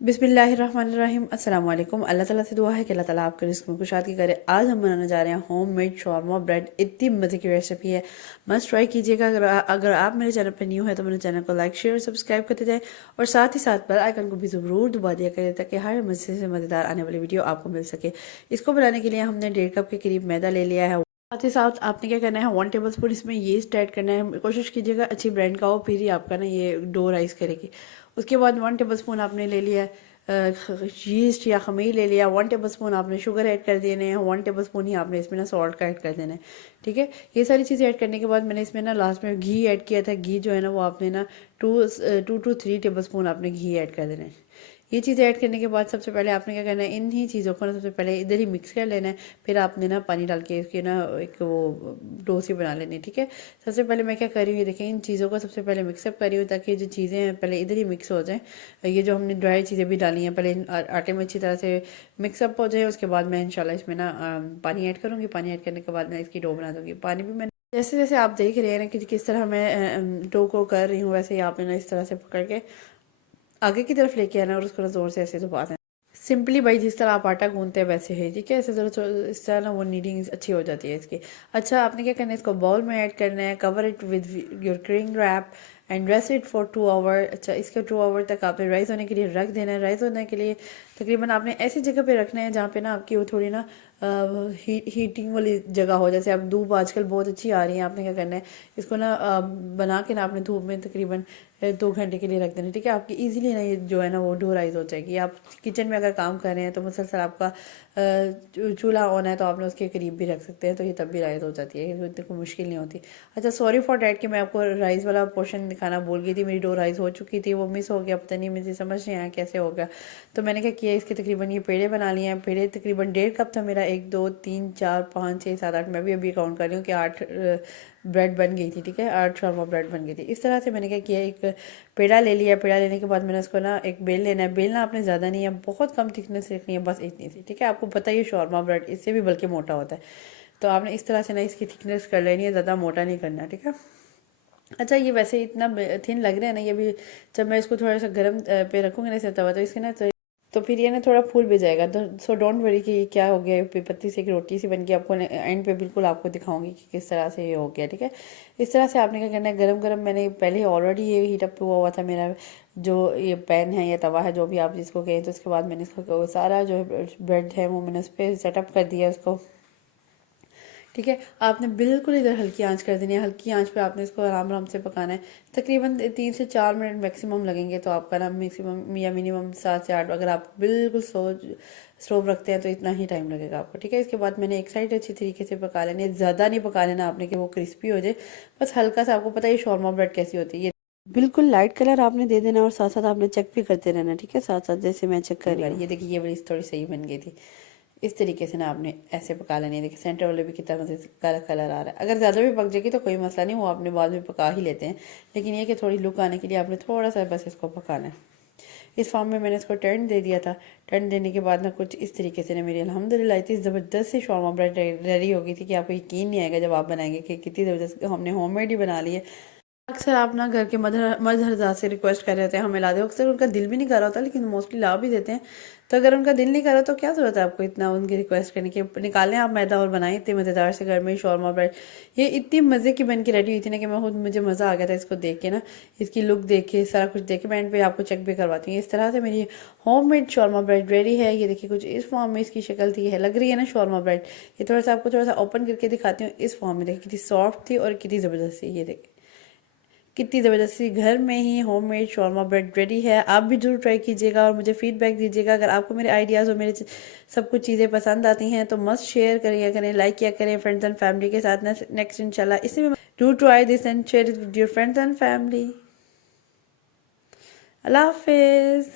बिस्मिल्लाहिर्रहमानिर्रहीम अस्सलाम वालेकुम। अल्लाह ताला से दुआ है कि अल्लाह ताला आपके रिस्क में कुशादगी करे। आज हम बनाने जा रहे हैं होम मेड शॉर्मा ब्रेड। इतनी मज़े की रेसिपी है, मस्ट ट्राई कीजिएगा। अगर आप मेरे चैनल पर न्यू है तो मेरे चैनल को लाइक शेयर सब्सक्राइब करते जाएं और साथ ही साथ बेल आइकन को भी ज़रूर दबा दिया करें ताकि हर मज़े से मज़ेदार आने वाली वीडियो आपको मिल सके। इसको बनाने के लिए हमने 1.5 कप के करीब मैदा ले लिया है। साथ ही साथ आपने क्या करना है, 1 टेबल स्पून इसमें यीस्ट ऐड करना है। कोशिश कीजिएगा अच्छी ब्रांड का हो, फिर ही आपका ना ये डो राइस करेगी। उसके बाद 1 टेबल स्पून आपने ले लिया यीस्ट या खमीर ले लिया। 1 टेबल स्पून आपने शुगर ऐड कर देने हैं। 1 टेबल स्पून ही आपने इसमें ना सॉल्ट का ऐड कर देना है। ठीक है, ये सारी चीज़ें ऐड करने के बाद मैंने इसमें ना लास्ट में घी ऐड किया था। घी जो है ना वो आपने ना 2 to 3 टेबल स्पून आपने घी ऐड कर देना है। ये चीज़ें ऐड करने के बाद सबसे पहले आपने क्या करना है, इन ही चीज़ों को ना सबसे पहले इधर ही मिक्स कर लेना है। फिर आपने ना पानी डाल के इसकी ना एक वो डो सी बना लेनी है। ठीक है, सबसे पहले मैं क्या कर रही हूँ, देखें इन चीज़ों को सबसे पहले मिक्सअप कर रही हूँ ताकि जो चीज़ें हैं पहले इधर ही मिक्स हो जाएँ। ये जो हमने ड्राई चीज़ें भी डाली हैं पहले आटे में अच्छी तरह से मिक्सअप हो जाए। उसके बाद मैं इंशाल्लाह इसमें ना पानी ऐड करूँगी। पानी ऐड करने के बाद मैं इसकी डो बना दूँगी। पानी भी मैंने जैसे जैसे आप देख रहे हैं ना कि किस तरह मैं डो को कर रही हूँ, वैसे ही आपने ना इस तरह से पकड़ के आगे की तरफ लेके आना और उसको ज़ोर से ऐसे दबा देना। सिंपली भाई जिस तरह आप आटा गूंदते हैं वैसे है। ठीक है, ऐसे ज़रा इस तरह ना वो नीडिंग अच्छी हो जाती है इसकी। अच्छा, आपने क्या करना है, इसको बाउल में ऐड करना है। Cover it with your cling wrap and rest it for 2 hour. अच्छा, इसके 2 आवर तक आपने राइस होने के लिए रख देना है। राइस होने के लिए तकरीबन आपने ऐसी जगह पे रखना है जहाँ पे ना आपकी वो थोड़ी ना हीटिंग वाली जगह हो। जैसे अब धूप आजकल बहुत अच्छी आ रही है, आपने क्या करना है, इसको ना बना के ना आपने धूप में तकरीबन 2 घंटे के लिए रख देना। ठीक है, आपकी इजीली ना ये जो है ना वो डो राइस हो जाएगी। आप किचन में अगर काम कर रहे हैं तो मुसलसल आपका चूल्हा ऑन है तो आपने उसके करीब भी रख सकते हैं, तो ये तब भी राइस हो जाती है, इतनी कोई मुश्किल नहीं होती। अच्छा, सॉरी फॉर डैट कि मैं आपको राइस वाला पोर्शन दिखाना भूल गई थी। मेरी डो राइस हो चुकी थी, वो मिस हो गया, पता नहीं मुझे समझ नहीं आया कैसे हो गया। तो मैंने क्या किया, इसके तकरीबन ये पेड़े बना लिए हैं। पेड़े तकरीबन 1.5 कप था मेरा। 1 2 3 4 5 6 7 8, मैं भी अभी काउंट कर रही हूँ कि 8 ब्रेड बन गई थी। ठीक है, 8 शॉर्मा ब्रेड बन गई थी। इस तरह से मैंने क्या किया, एक पेड़ा ले लिया। पेड़ा लेने के बाद मैंने उसको ना एक बेल लेना है। बेलना आपने ज़्यादा नहीं है, बहुत कम थिकनेस रखनी है, बस इतनी सी। ठीक है, आपको पता ही है शॉर्मा ब्रेड इससे भी बल्कि मोटा होता है, तो आपने इस तरह से ना इसकी थिकनेस कर लेनी है, ज़्यादा मोटा नहीं करना। ठीक है, अच्छा, ये वैसे इतना थिन लग रहा है ना, ये भी जब मैं इसको थोड़ा सा गर्म पे रखूँगी ना इसे तवा, तो इसके ना तो फिर ये ना थोड़ा फूल भी जाएगा। तो सो डोंट वरी कि क्या हो गया, पत्ती से एक रोटी सी बन के आपको एंड पे बिल्कुल आपको दिखाऊंगी कि किस तरह से ये हो गया। ठीक है, इस तरह से आपने क्या करना है, गरम गरम मैंने पहले ऑलरेडी ये हीट अप हुआ था मेरा जो ये पैन है या तवा है, जो भी आप जिसको कहें। तो उसके बाद मैंने इसको सारा जो ब्रेड है वो मैंने उस पर सेटअप कर दिया उसको। ठीक है, आपने बिल्कुल इधर हल्की आंच कर देनी है। हल्की आंच पे आपने इसको आराम आराम से पकाना है। तकरीबन 3 से 4 मिनट मैक्सिमम लगेंगे, तो आपका ना मैक्सिमम या मिनिमम 7 से 8, अगर आप बिल्कुल स्लो रखते हैं तो इतना ही टाइम लगेगा आपको। ठीक है, इसके बाद मैंने एक साइड अच्छी तरीके से पका लेनी है। ज़्यादा नहीं पका लेना आपने कि वो क्रिस्पी हो जाए, बस हल्का सा। आपको पता है शॉर्मा ब्रेड कैसी होती है, ये बिल्कुल लाइट कलर आपने दे देना और साथ साथ आपने चेक भी करते रहना। ठीक है, साथ साथ जैसे मैं चेक कर रही हूँ, ये देखिए ये बड़ी थोड़ी सही बन गई थी। इस तरीके से ना आपने ऐसे पका लेनी है। देखिए सेंटर वाले भी कितना मजे काला कलर आ रहा है। अगर ज़्यादा भी पक जाएगी तो कोई मसला नहीं, वो आपने बाद में पका ही लेते हैं, लेकिन ये कि थोड़ी लुक आने के लिए आपने थोड़ा सा बस इसको पकाना है। इस फॉर्म में मैंने इसको टर्न दे दिया था। टर्न देने के बाद ना कुछ इस तरीके से ना मेरी अल्हम्दुलिल्लाह इतनी ज़बरदस्त सी शॉर्मा ब्रेड रेडी हो गई थी कि आपको यकीन नहीं आएगा जब आप बनाएंगे कि कितनी ज़बरदस्त हमने होममेड ही बना ली है। अक्सर आप ना घर के मदर हरजात से रिक्वेस्ट कर रहे होते हैं हमें ला दो। अक्सर उनका दिल भी नहीं कर रहा होता, लेकिन मोस्टली ला भी देते हैं। तो अगर उनका दिल नहीं कर रहा तो क्या ज़रूरत है आपको इतना उनकी रिक्वेस्ट करने की। निकालें आप मैदा और बनाएं इतने मज़ेदार से घर में शॉर्मा ब्रेड। ये इतनी मज़े की बन के रेडी हुई थी ना कि मैं खुद, मुझे मज़ा आ गया था इसको देख के ना, इसकी लुक देख के, सारा कुछ देख के। मैं एंड पे आपको चेक भी करवाती हूँ। इस तरह से मेरी होममेड शॉर्मा ब्रेड रेडी है। ये देखिए कुछ इस फॉर्म में इसकी शक्ल थी, है लग रही है ना शॉर्मा ब्रेड। ये थोड़ा सा आपको थोड़ा सा ओपन करके दिखाती हूँ। इस फॉर्म में देखिए कितनी सॉफ्ट थी और कितनी ज़बरदस्त थी। ये देखिए कितनी ज़बरदस्ती घर में ही होममेड शॉर्मा ब्रेड रेडी है। आप भी जरूर ट्राई कीजिएगा और मुझे फीडबैक दीजिएगा। अगर आपको मेरे आइडियाज़ और मेरे सब कुछ चीज़ें पसंद आती हैं तो मस्ट शेयर करिए करें, लाइक किया करें फ्रेंड्स एंड फैमिली के साथ। नेक्स्ट इंशाल्लाह इसी में do try this and share it with your friends and family. अल्लाह हाफिज़।